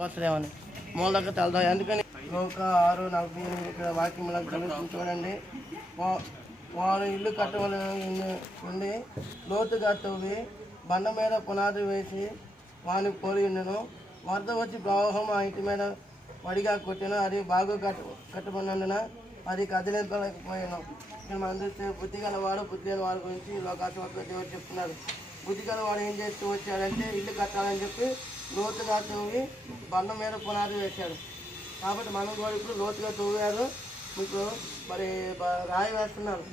వస్తుందేమని మూలక తెలదా. అందుకని ఒక 6:48 ఇక్కడ వాక్యం జరుగుతుంది చూడండి. వారు ఇల్లు కట్టవలసి ఉండి లోతుగా తవ్వి బండ మీద పునాది వేసి వాని పోలి ఉండను. వరద వచ్చి ప్రవాహం ఆ ఇంటి మీద వడిగా కొట్టిన. అది బాగా కట్టబడినందున అది కదిలింపలేకపోయాను. ఇక్కడ మనం చూస్తే బుద్ధి గలవాడు బుద్ధి లేని వాడి గురించి లోకాసువార్తలో దేవుడు చెప్తున్నారు. బుద్ధి గలవాడు ఏం చేస్తూ వచ్చాడంటే ఇల్లు కట్టాలని చెప్పి లోతుగా తవ్వి బండ మీద పునాది వేశాడు. కాబట్టి మనం కూడా ఇప్పుడు లోతుగా తవ్వారు, మీకు మరి రాయి వేస్తున్నారు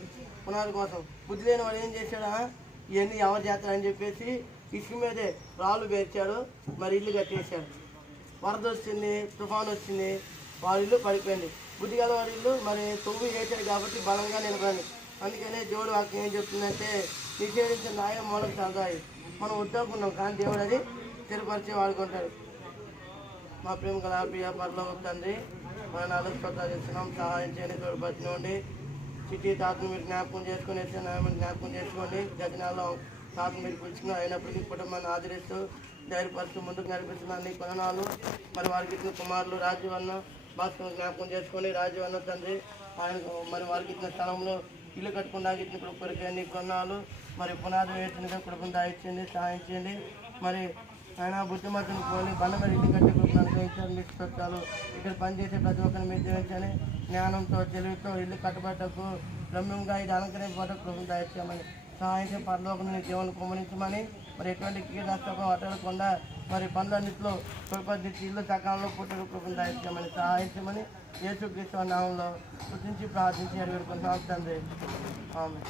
పునాది కోసం. బుద్ధి లేని వాడు ఏం చేశాడా, ఇవన్నీ ఎవరు చేస్తారని చెప్పేసి ఇసుక మీదే రాళ్ళు పేర్చాడు, మరి ఇల్లు కట్టేశాడు. వరద వచ్చింది, తుఫాను వచ్చింది, వారి ఇల్లు పడిపోయింది. బుద్ధి గల వారి ఇల్లు మరి తవ్వి వేశాడు కాబట్టి బలంగా నిలబడింది. అందుకనే దేవుడు వాక్యం ఏం చెప్తుందంటే నిషేధించిన న్యాయం మూలకు చల్దాయి. మనం వద్దనుకున్నాం కానీ దేవుడు అది స్థిరపరిచి వాడుకుంటాడు. మా ప్రేమ గల ప్రియ పరలోక తండ్రి, మన 4 స్తోత్రాలు చేస్తున్నాం. సహాయం చేయని తోడుపడినండి. చిట్టి తాతను మీరు జ్ఞాపకం చేసుకుని జ్ఞాపకం చేసుకోండి. గత నెలలో తాతను మీరు పిలుచుకుని అయినప్పటికీ కుటుంబాన్ని ఆదరిస్తూ ధైర్యపరుస్తూ ముందుకు నడిపిస్తున్నాను. నీ కొననాలు మరి వారికి ఇచ్చిన కుమారులు రాజీవన్న భాస్కర్ జ్ఞాపకం చేసుకొని రాజీవన్న తండ్రి ఆయన మరి వారికి ఇచ్చిన స్థలంలో ఇల్లు కట్టుకుండా ఇచ్చిన కొరికే నీ కొన్నాళ్ళు మరి పునాది వేసినగా కుటుంబం దాయిచ్చింది, సహాయం చేయండి. మరి ఆయన బుద్ధిమతుని పోని బండ మీద ఇల్లు కట్టి కుటుంబం అనుగ్రహించాలి. మీకు స్తోత్రాలు. ఇక్కడ పనిచేసే ప్రతి ఒక్కరిని మీరు జీవించండి. జ్ఞానంతో తెలివితో ఇల్లు కట్టబట్టకు రమ్యంగా ఇది అలంకరించబడ్డ కుటుంబం దాయిచ్చామని సహాయం పరలోకం జీవనం కుమరించమని మరి ఎటువంటి కీటనాశకం అట్టకుండా మరి పనులన్నింటిలో తోడ్పడి ఇల్లు సకాలంలో పుట్టిన కుటుంబం దాయిచ్చామని సహాయించమని యేసుక్రీస్తు నామంలో గుర్తించి ప్రార్థించి అడిగిడుకుంటున్నాం తండ్రి. ఆమె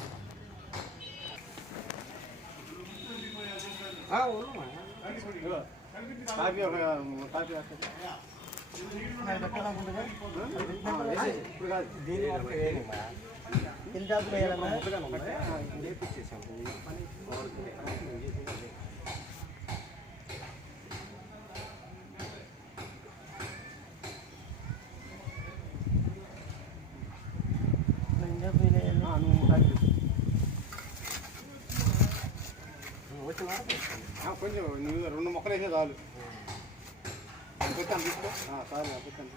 కొంచెం నువ్వు 2 మొక్కలు వేసే చాలు. పెట్టాను తీసుకో చాలు పెట్టండి.